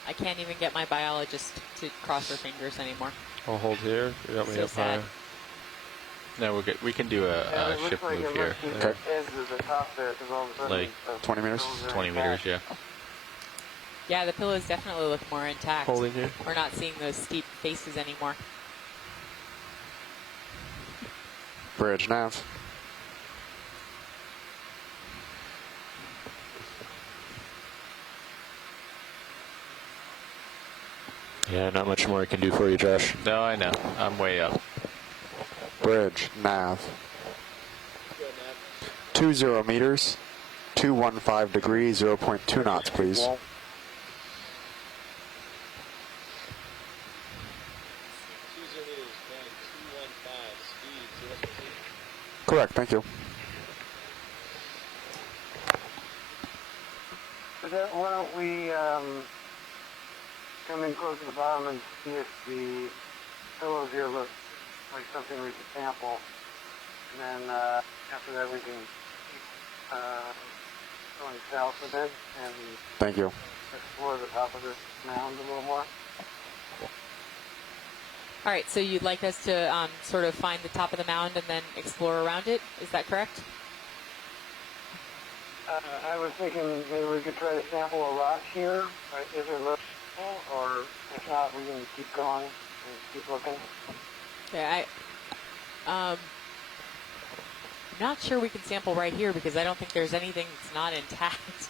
I can't even get my biologist to cross her fingers anymore. I'll hold here. You got me So up sad. high. No, we're good. We can do a it ship looks like move it here. looks like Okay. the edge of the top there, because all of a sudden... Like 20 meters? 20 meters, yeah. Yeah, the pillows definitely look more intact. Holding here. We're not seeing those steep faces anymore. Bridge nav. Yeah, not much more I can do for you, Josh. No, I know. I'm way up. Bridge nav. 20 meters, 215 degrees, 0.2 knots, please. Correct, thank you. Why don't we come in close to the bottom and see if the pillows here look like something we can sample. And then after that we can keep going south a bit and Thank you. explore the top of this mound a little more. All right, so you'd like us to sort of find the top of the mound and then explore around it. Is that correct? I was thinking maybe we could try to sample a rock here. Right? Is there look, or if not, we can keep going and keep looking. Yeah, I'm not sure we can sample right here because I don't think there's anything that's not intact.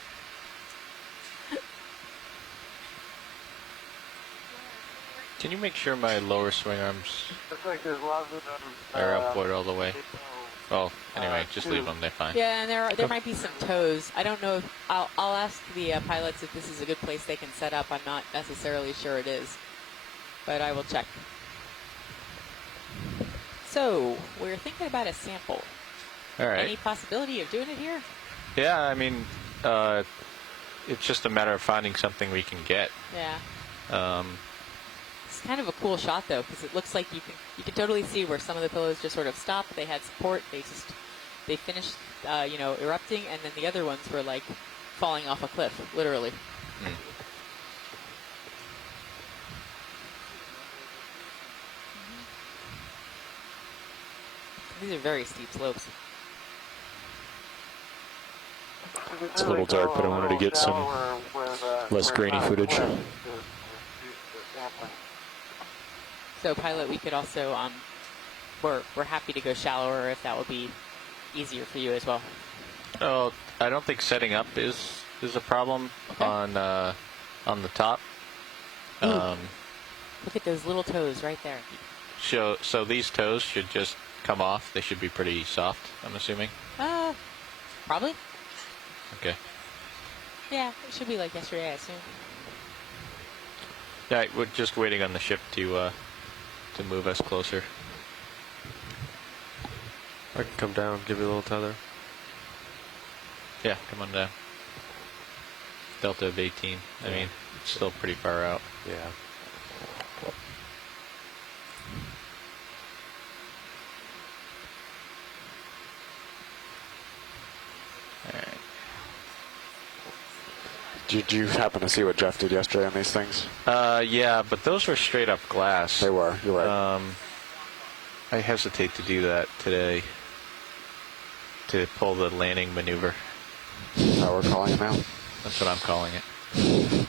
Can you make sure my lower swing arms Looks like there's lots of are upward all the way? Oh, anyway, just leave them. They're fine. Yeah, and there might be some toes. I don't know if I'll ask the pilots if this is a good place they can set up. I'm not necessarily sure it is, but I will check. So we're thinking about a sample. All right. Any possibility of doing it here? Yeah, I mean, it's just a matter of finding something we can get. Yeah. kind of a cool shot though, because it looks like you can totally see where some of the pillows just sort of stopped. They had support. They finished erupting, and then the other ones were like falling off a cliff, literally. These are very steep slopes. It's a little dark, but I wanted to get some less grainy footage. So, pilot, we could also we're happy to go shallower if that would be easier for you as well. Oh, I don't think setting up is a problem on the top. Look at those little toes right there. So these toes should just come off. They should be pretty soft, I'm assuming. Probably. Okay. Yeah, it should be like yesterday, I assume. Yeah, we're just waiting on the ship to move us closer. I can come down, give you a little tether. Yeah, come on down. Delta of 18. I mean, it's still pretty far out. Yeah. Alright. Did you happen to see what Jeff did yesterday on these things? Yeah, but those were straight up glass. They were, you're right. I hesitate to do that today. To pull the landing maneuver. Is that what we're calling it now? That's what I'm calling it.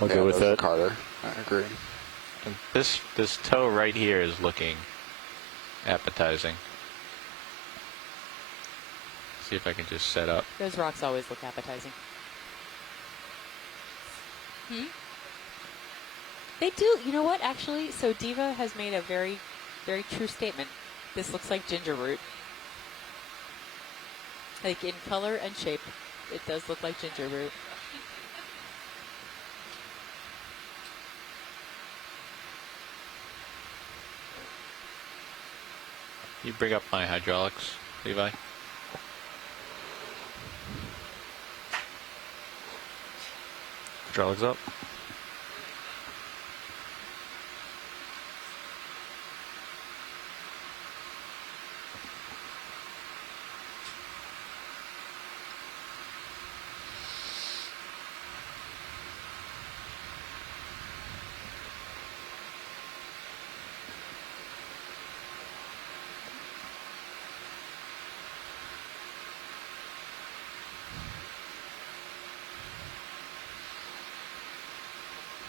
I'll go with that. Carter, I agree. And this toe right here is looking appetizing. See if I can just set up. Those rocks always look appetizing. They do. You know what, actually? So Diva has made a very, very true statement. This looks like ginger root. Like in color and shape, it does look like ginger root. You bring up my hydraulics, Levi. Hydraulics up.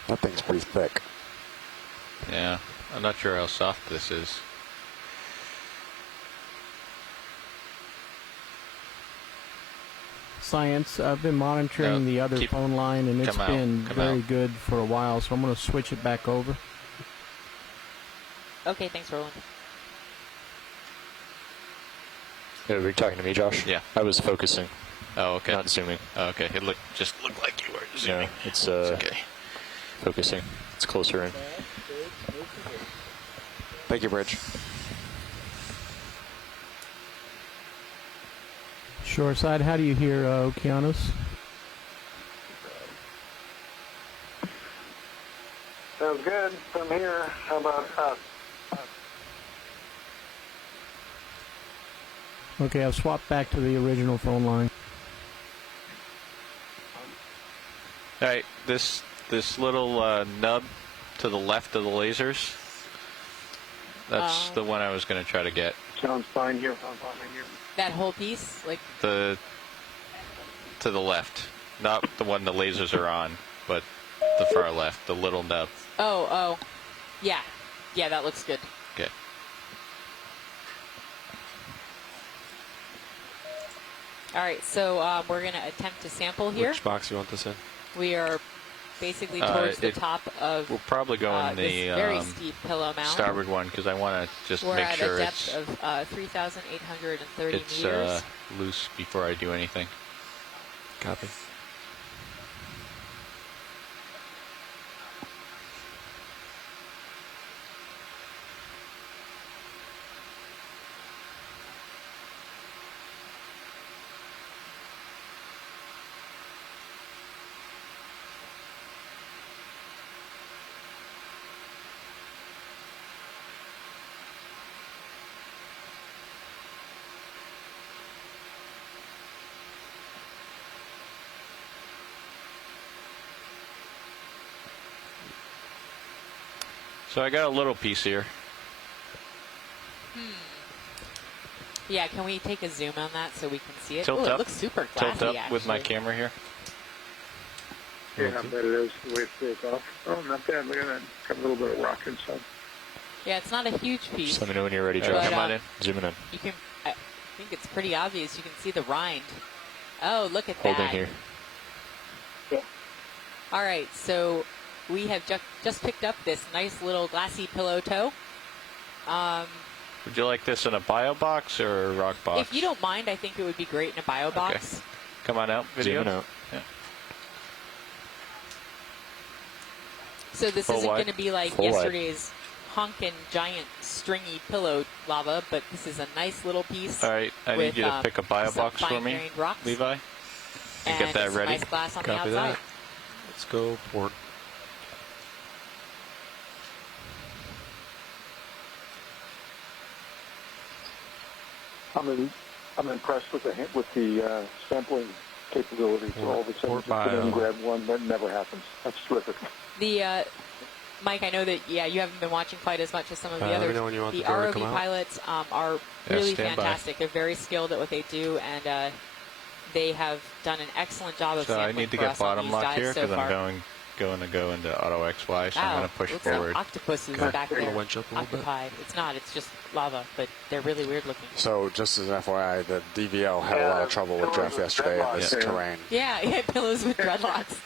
That thing's pretty thick. Yeah, I'm not sure how soft this is. Science, I've been monitoring the other phone line, and it's been very good for a while, so I'm going to switch it back over. Okay, thanks, Roland. Were you talking to me, Josh? Yeah. I was focusing. Oh, okay. Not zooming. Oh, okay. It just looked like you were zooming. No, it's okay. Focusing. It's closer in. Thank you, Bridge. Shoreside, how do you hear Okeanos? Sounds good from here. How about us? Okay, I've swapped back to the original phone line. All right, this little nub to the left of the lasers, that's the one I was going to try to get. Sounds fine here. That whole piece, like To the left, not the one the lasers are on, but the far left, the little nub. oh, yeah, that looks good. Okay. All right, so we're going to attempt to sample here. Which box you want this in? We are basically towards the top of We'll probably go in the very steep pillow mount. starboard one because I want to just We're make at sure a depth of 3,830 it's meters. loose before I do anything. Copy. So I got a little piece here. Yeah, can we take a zoom on that so we can see it? Tilt Ooh, up. It looks super glassy, Tilt up actually. with my camera here. Yeah, I bet it is the way it feels off. Oh, not bad. Look at that. Got a little bit of rock inside. Yeah, it's not a huge piece. Just let me know when you're ready, All Joe. right, But, come on in. Zooming in. You can. I think it's pretty obvious. You can see the rind. Oh, look at Holding that. here. All right, so we have just picked up this nice little glassy pillow toe. Would you like this in a bio box or a rock box? If you don't mind, I think it would be great in a bio box. Come on out, video. Zooming out. Yeah. So this Full isn't wide. going to be like Full wide. yesterday's honkin' giant stringy pillow lava, but this is a nice little piece. All right, I with, need you to pick a bio some box for me, fine-grained rocks. Levi. And get that some ready. nice glass on Copy the outside. that. Let's go port. I'm impressed with the sampling capabilities. All of a sudden, Or just put in bio. and grab one. That never happens. That's terrific. The Mike, I know that you haven't been watching quite as much as some of the Let me others. know when you want The the drone to ROV come out. pilots are Yeah, really stand by. fantastic. They're very skilled at what they do, and they have done an excellent job of So I sampling need to for get us on bottom these lock dives here so because far. I'm going to go into auto XY, so I'm Wow, going to push looks forward. like octopuses Okay. back I'll there. winch up a little bit. Octopi. It's not. It's just lava, but they're really weird looking. So just as an FYI, the DVL had a lot of trouble with Jeff yesterday in this terrain. Yeah, pillows with dreadlocks.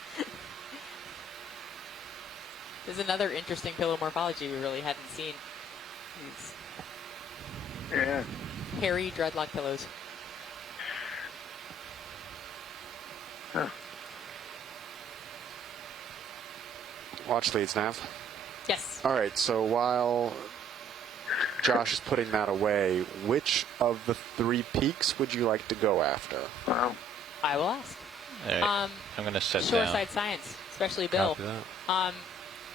There's another interesting pillow morphology we really hadn't seen. These Yeah. hairy dreadlock pillows. Watch leads, Nav. Yes. All right, so while Josh is putting that away, which of the 3 peaks would you like to go after? Wow. I will ask. All right, I'm going to set down. Shoreside Science, especially Bill. Copy that.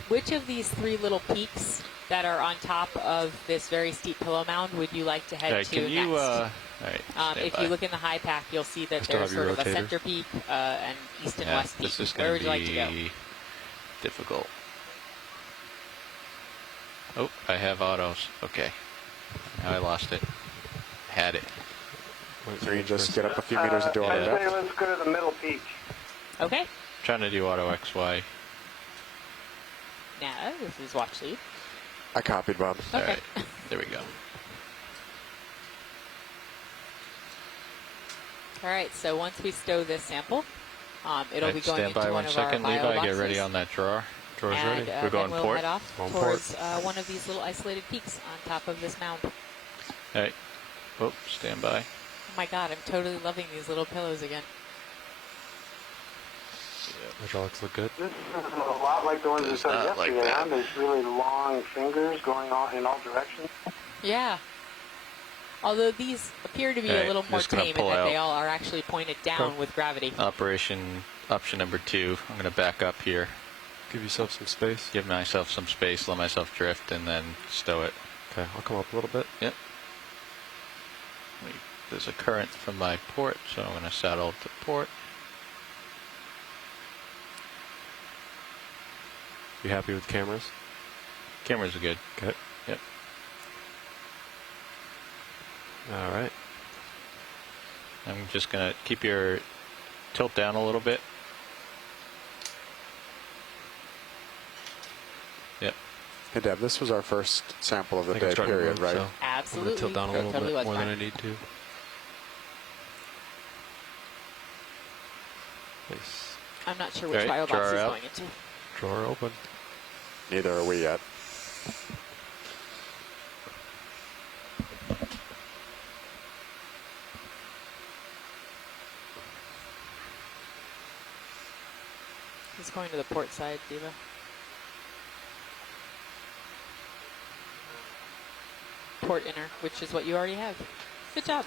Which of these 3 little peaks that are on top of this very steep pillow mound would you like to head Okay, to can you, next? all right, stand If by. you look in the high pack, you'll see that Still there's have your sort of a rotators? center peak and east and Yeah, west peak. this is Where going would you like to go? be difficult. Oh, I have autos. Okay. Now I lost it. Had it. So you just get up a few meters and do auto I'd say depth? let's go to the middle peak. Okay. Trying to do auto XY. Now, this is watch lead. I copied, Bob. All Okay. right. There we go. All right, so once we stow this sample, it'll All be right, going stand into by one one of second, our bio Levi. Get boxes. ready on that drawer. Drawer's And, ready. We're going then we'll port. head off On towards one of these little isolated peaks on top of this mound. All right. Oh, stand by. Oh my God, I'm totally loving these little pillows again. Hydraulics look good. This is a lot like the ones we It's saw not like yesterday. that. Huh? There's really long fingers going on in all directions. Yeah. Although these appear to be All a right, little more just gonna tame in pull that they out. all are actually pointed down with gravity. Option number 2. I'm going to back up here. Give yourself some space. Give myself some space, let myself drift, and then stow it. Okay, I'll come up a little bit. Yep. There's a current from my port, so I'm going to saddle to port. You happy with cameras? Cameras are good. Okay. Yep. All right. I'm just going to keep your tilt down a little bit. Yep. Hey, Deb, this was our first sample of the I think I'm day starting to period, move, right? so I'm Absolutely. going to tilt down a little Totally bit was more than fine. I need to. Nice. I'm not sure which All right, bio box drawer he's out. going into. Drawer open. Neither are we yet. He's going to the port side, Diva. Port inner, which is what you already have. Good job.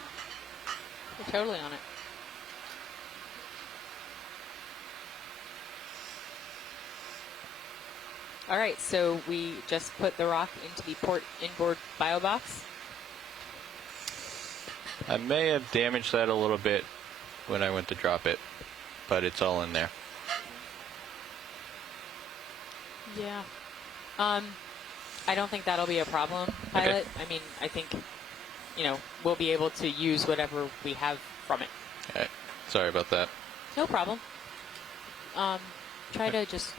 You're totally on it. All right, so we just put the rock into the port inboard bio box. I may have damaged that a little bit when I went to drop it, but it's all in there. Yeah. I don't think that'll be a problem, pilot. Okay. I mean, I think, we'll be able to use whatever we have from it. All right. Sorry about that. No problem. Try to just...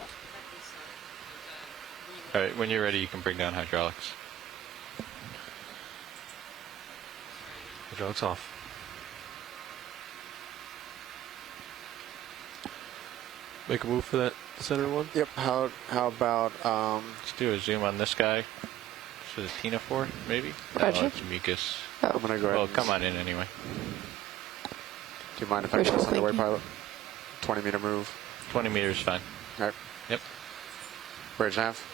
All right, when you're ready, you can bring down hydraulics. Hydraulics off. Make a move for that center one? Yep. How about Let's do a zoom on this guy. For the Tina 4, maybe? Roger. Oh, it's mucus. I'm gonna go ahead. Well, and- come on in anyway. Do you mind if I Visual get this underway, thinking. pilot? 20-meter move. 20 meters, fine. Okay. Yep. Bridge half.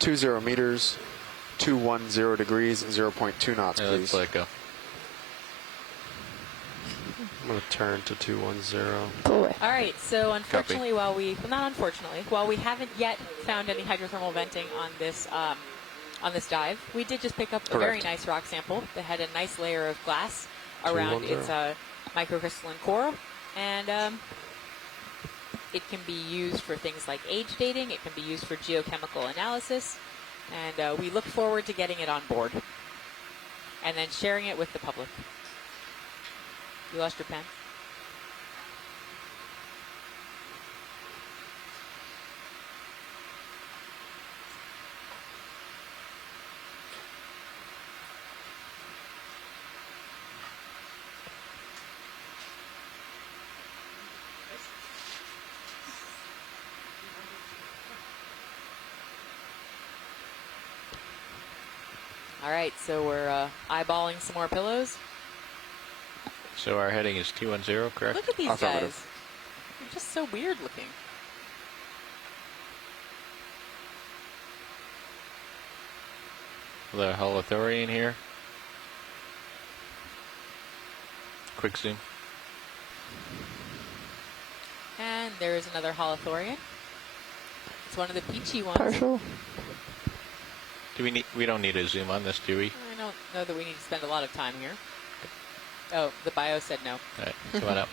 20 meters. 210 degrees. 0.2 knots, Yeah, please. let's let it go. I'm going to turn to 210. Pull away. All right, so unfortunately, well, not unfortunately, while we haven't yet found any hydrothermal venting on this dive, we did just pick up a very Correct. nice rock sample that had a nice layer of glass around 210. its microcrystalline coral, and it can be used for things like age dating. It can be used for geochemical analysis, and we look forward to getting it on board and then sharing it with the public. You lost your pen? All right, so we're eyeballing some more pillows. So our heading is 210, correct? Look at these guys. Affirmative. They're just so weird looking. The holothurian here. Quick zoom. And there's another holothurian. It's one of the peachy ones. Partial. Do we don't need a zoom on this, do we? I don't know that we need to spend a lot of time here. Oh, the bio said no. All right, come on up.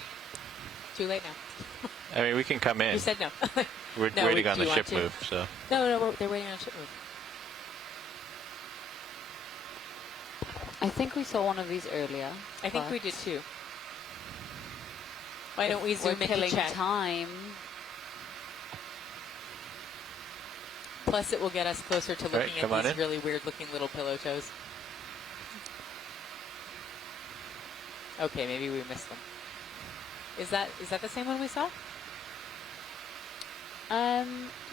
Too late now. I mean, we can come in. You said no. We're No, waiting do on the you want ship to? move, so. No, they're waiting on ship move. I think we saw one of these earlier. I think we did too. Why don't we We're zoom in to killing check? time. Plus, it will get us closer to looking right, come on at these in. really weird-looking little pillow toes. Okay, maybe we missed them. Is that the same one we saw?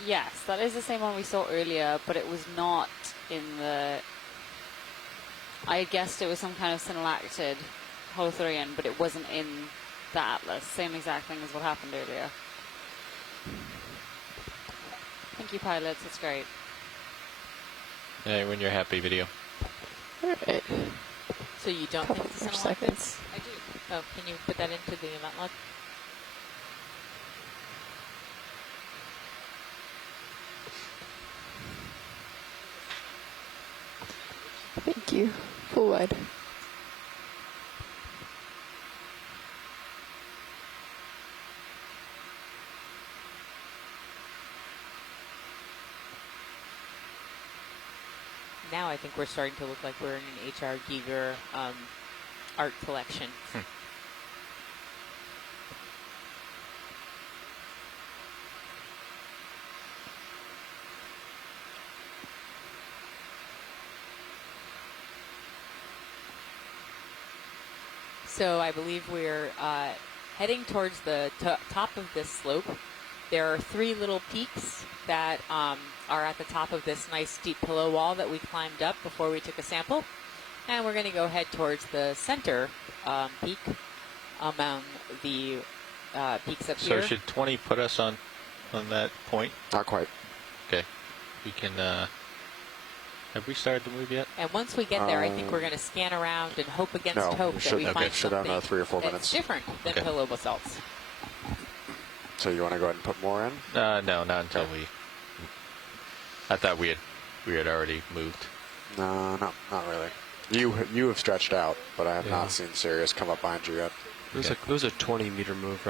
Yes, that is the same one we saw earlier, but it was not in the... I guessed it was some kind of synallactid holothurian, but it wasn't in the atlas. Same exact thing as what happened earlier. Thank you, pilots. It's great. Hey, when you're happy, video. All right. So you don't Couple think it's a more synallactid? seconds. I do. Oh, can you put that into the event log? Thank you. Full wide. Now I think we're starting to look like we're in an H.R. Giger art collection. So I believe we're heading towards the top of this slope. There are three little peaks that are at the top of this nice steep pillow wall that we climbed up before we took a sample. And we're going to go head towards the center peak among the peaks up So here. should 20 put us on that point? Not quite. Okay. We can, have we started the move yet? And once we get there, I think we're going to scan around and hope against No, hope we that should, we okay, find should have something another 3 or 4 that's minutes. different than Okay. pillow basalts. So you want to go ahead and put more in? No, not until we. I thought we had already moved. No, not really. You have stretched out, but I have Yeah. not seen Sirius come up behind you yet. It was a 20-meter move, right?